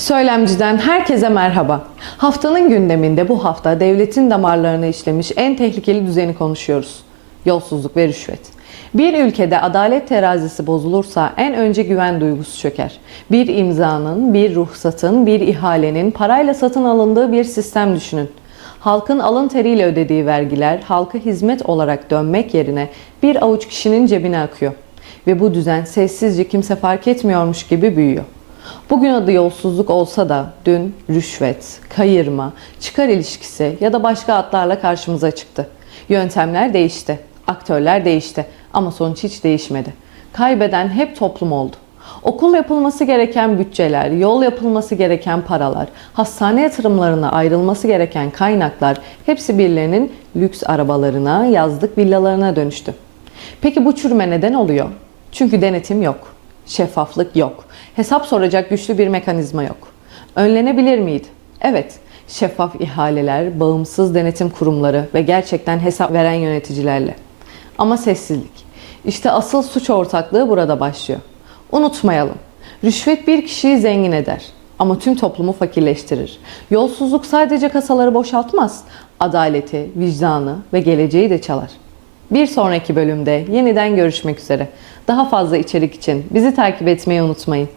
Söylemciden herkese merhaba. Haftanın gündeminde bu hafta devletin damarlarını işlemiş en tehlikeli düzeni konuşuyoruz. Yolsuzluk ve rüşvet. Bir ülkede adalet terazisi bozulursa en önce güven duygusu çöker. Bir imzanın, bir ruhsatın, bir ihalenin parayla satın alındığı bir sistem düşünün. Halkın alın teriyle ödediği vergiler halka hizmet olarak dönmek yerine bir avuç kişinin cebine akıyor. Ve bu düzen sessizce kimse fark etmiyormuş gibi büyüyor. Bugün adı yolsuzluk olsa da dün rüşvet, kayırma, çıkar ilişkisi ya da başka adlarla karşımıza çıktı. Yöntemler değişti, aktörler değişti ama sonuç hiç değişmedi. Kaybeden hep toplum oldu. Okul yapılması gereken bütçeler, yol yapılması gereken paralar, hastane yatırımlarına ayrılması gereken kaynaklar hepsi birilerinin lüks arabalarına, yazlık villalarına dönüştü. Peki bu çürüme neden oluyor? Çünkü denetim yok. Şeffaflık yok. Hesap soracak güçlü bir mekanizma yok. Önlenebilir miydi? Evet. Şeffaf ihaleler, bağımsız denetim kurumları ve gerçekten hesap veren yöneticilerle. Ama sessizlik. İşte asıl suç ortaklığı burada başlıyor. Unutmayalım. Rüşvet bir kişiyi zengin eder ama tüm toplumu fakirleştirir. Yolsuzluk sadece kasaları boşaltmaz, adaleti, vicdanı ve geleceği de çalar. Bir sonraki bölümde yeniden görüşmek üzere. Daha fazla içerik için bizi takip etmeyi unutmayın.